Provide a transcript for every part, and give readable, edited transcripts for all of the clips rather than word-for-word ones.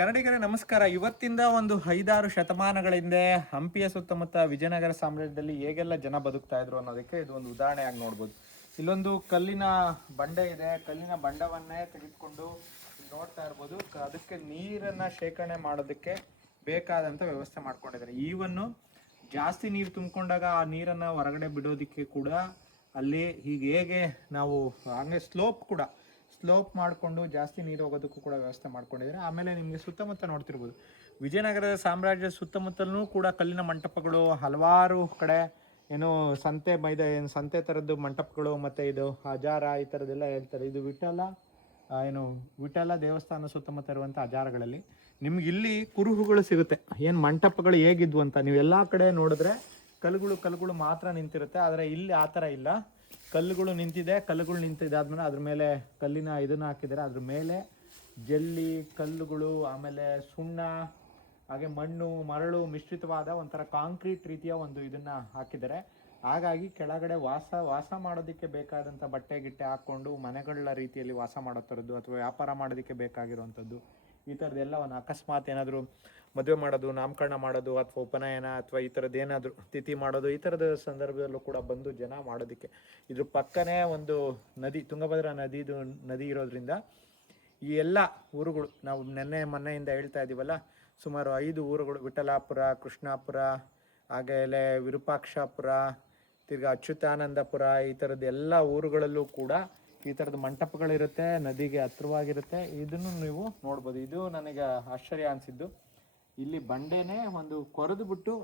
ಕನ್ನಡಿಗರೇ ನಮಸ್ಕಾರ. ಇವತ್ತಿಂದ ಒಂದು 5-6 ಶತಮಾನಗಳ ಹಿಂದೆ ಹಂಪಿಯ ಸುತ್ತಮುತ್ತ ವಿಜಯನಗರ ಸಾಮ್ರಾಜ್ಯದಲ್ಲಿ ಹೇಗೆಲ್ಲ ಜನ ಬದುಕ್ತಾ ಇದ್ರು ಅನ್ನೋದಕ್ಕೆ ಇದು ಒಂದು ಉದಾಹರಣೆಯಾಗಿ ನೋಡ್ಬೋದು. ಇಲ್ಲೊಂದು ಕಲ್ಲಿನ ಬಂಡೆ ಇದೆ. ಕಲ್ಲಿನ ಬಂಡವನ್ನೇ ತೆಗೆದುಕೊಂಡು ನೋಡ್ತಾ ಇರ್ಬೋದು. ಅದಕ್ಕೆ ನೀರನ್ನ ಶೇಖರಣೆ ಮಾಡೋದಕ್ಕೆ ಬೇಕಾದಂತ ವ್ಯವಸ್ಥೆ ಮಾಡ್ಕೊಂಡಿದ್ದಾರೆ. ಈವನ್ನು ಜಾಸ್ತಿ ನೀರು ತುಂಬಿಕೊಂಡಾಗ ಆ ನೀರನ್ನ ಹೊರಗಡೆ ಬಿಡೋದಕ್ಕೆ ಕೂಡ ಅಲ್ಲಿ ಹೀಗೆ ಹೇಗೆ ನಾವು ಹಂಗೆ ಸ್ಲೋಪ್ ಮಾಡಿಕೊಂಡು ಜಾಸ್ತಿ ನೀರು ಹೋಗೋದಕ್ಕೂ ಕೂಡ ವ್ಯವಸ್ಥೆ ಮಾಡ್ಕೊಂಡಿದ್ದಾರೆ. ಆಮೇಲೆ ನಿಮಗೆ ಸುತ್ತಮುತ್ತ ನೋಡ್ತಿರ್ಬೋದು, ವಿಜಯನಗರದ ಸಾಮ್ರಾಜ್ಯದ ಸುತ್ತಮುತ್ತಲೂ ಕೂಡ ಕಲ್ಲಿನ ಮಂಟಪಗಳು ಹಲವಾರು ಕಡೆ ಏನು ಸಂತೆ ಥರದ್ದು ಮಂಟಪಗಳು, ಮತ್ತು ಇದು ಹಜಾರ ಈ ಥರದ್ದೆಲ್ಲ ಹೇಳ್ತಾರೆ. ಇದು ವಿಠಲ ದೇವಸ್ಥಾನ ಸುತ್ತಮುತ್ತ ಇರುವಂಥ ಹಜಾರಗಳಲ್ಲಿ ನಿಮ್ಗೆ ಇಲ್ಲಿ ಕುರುಹುಗಳು ಸಿಗುತ್ತೆ. ಏನು ಮಂಟಪಗಳು ಹೇಗಿದ್ವು ಅಂತ ನೀವು ಎಲ್ಲ ಕಡೆ ನೋಡಿದ್ರೆ ಕಲ್ಲುಗಳು ಮಾತ್ರ ನಿಂತಿರುತ್ತೆ. ಆದರೆ ಇಲ್ಲಿ ಆ ಥರ ಇಲ್ಲ. ಕಲ್ಲುಗಳು ನಿಂತಿದ್ದಾದ್ಮೇಲೆ ಅದ್ರ ಮೇಲೆ ಕಲ್ಲಿನ ಇದನ್ನು ಹಾಕಿದ್ದಾರೆ. ಅದ್ರ ಮೇಲೆ ಜಲ್ಲಿ ಕಲ್ಲುಗಳು, ಆಮೇಲೆ ಸುಣ್ಣ, ಹಾಗೆ ಮಣ್ಣು ಮರಳು ಮಿಶ್ರಿತವಾದ ಒಂಥರ ಕಾಂಕ್ರೀಟ್ ರೀತಿಯ ಒಂದು ಇದನ್ನ ಹಾಕಿದ್ದಾರೆ. ಹಾಗಾಗಿ ಕೆಳಗಡೆ ವಾಸ ಮಾಡೋದಕ್ಕೆ ಬೇಕಾದಂಥ ಬಟ್ಟೆ ಗಿಟ್ಟೆ ಹಾಕ್ಕೊಂಡು ಮನೆಗಳ ರೀತಿಯಲ್ಲಿ ವಾಸ ಮಾಡೋ ಥರದ್ದು, ಅಥವಾ ವ್ಯಾಪಾರ ಮಾಡೋದಕ್ಕೆ ಬೇಕಾಗಿರುವಂಥದ್ದು, ಈ ಥರದ್ದೆಲ್ಲ ಒಂದು ಅಕಸ್ಮಾತ್ ಏನಾದರೂ ಮದುವೆ ಮಾಡೋದು, ನಾಮಕರಣ ಮಾಡೋದು, ಅಥವಾ ಉಪನಯನ, ಅಥವಾ ಈ ಥರದ್ದು ಏನಾದರೂ ತಿಥಿ ಮಾಡೋದು, ಈ ಥರದ ಸಂದರ್ಭದಲ್ಲೂ ಕೂಡ ಬಂದು ಜನ ಮಾಡೋದಕ್ಕೆ. ಇದ್ರ ಪಕ್ಕನೇ ಒಂದು ನದಿ, ತುಂಗಭದ್ರಾ ನದಿ ಇರೋದ್ರಿಂದ ಈ ಎಲ್ಲ ಊರುಗಳು ನಾವು ಮೊನ್ನೆಯಿಂದ ಹೇಳ್ತಾ ಇದ್ದೀವಲ್ಲ, ಸುಮಾರು 5 ಊರುಗಳು, ವಿಠಲಾಪುರ, ಕೃಷ್ಣಾಪುರ, ಹಾಗೆಯೇ ವಿರೂಪಾಕ್ಷಪುರ, ತಿರ್ಗಾ ಅಚ್ಯುತಾನಂದಪುರ, ಈ ಥರದ್ದು ಎಲ್ಲ ಊರುಗಳಲ್ಲೂ ಕೂಡ ಈ ಥರದ ಮಂಟಪಗಳಿರುತ್ತೆ. ನದಿಗೆ ಹತ್ರವಾಗಿರುತ್ತೆ. ಇದನ್ನು ನೀವು ನೋಡ್ಬೋದು. ಇದು ನನಗೆ ಆಶ್ಚರ್ಯ ಅನಿಸಿದ್ದು, ಇಲ್ಲಿ ಬಂಡೆನೇ ಒಂದು ಕೊರೆದು ಬಿಟ್ಟು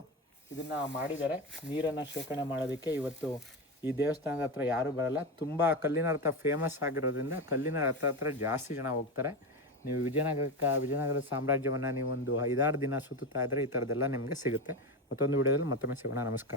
ಇದನ್ನ ಮಾಡಿದ್ದಾರೆ ನೀರನ್ನು ಶೇಖರಣೆ ಮಾಡೋದಕ್ಕೆ. ಇವತ್ತು ಈ ದೇವಸ್ಥಾನದ ಹತ್ರ ಯಾರೂ ಬರಲ್ಲ. ತುಂಬ ಕಲ್ಲಿನ ರಥ ಫೇಮಸ್ ಆಗಿರೋದ್ರಿಂದ ಕಲ್ಲಿನ ರಥ ಹತ್ರ ಜಾಸ್ತಿ ಜನ ಹೋಗ್ತಾರೆ. ನೀವು ವಿಜಯನಗರ ಸಾಮ್ರಾಜ್ಯವನ್ನು ನೀವು ಒಂದು 5-6 ದಿನ ಸುತ್ತುತ್ತಾ ಇದ್ದರೆ ಈ ಥರದ್ದೆಲ್ಲ ನಿಮಗೆ ಸಿಗುತ್ತೆ. ಮತ್ತೊಂದು ವಿಡಿಯೋದಲ್ಲಿ ಮತ್ತೊಮ್ಮೆ ಸಿಗೋಣ. ನಮಸ್ಕಾರ.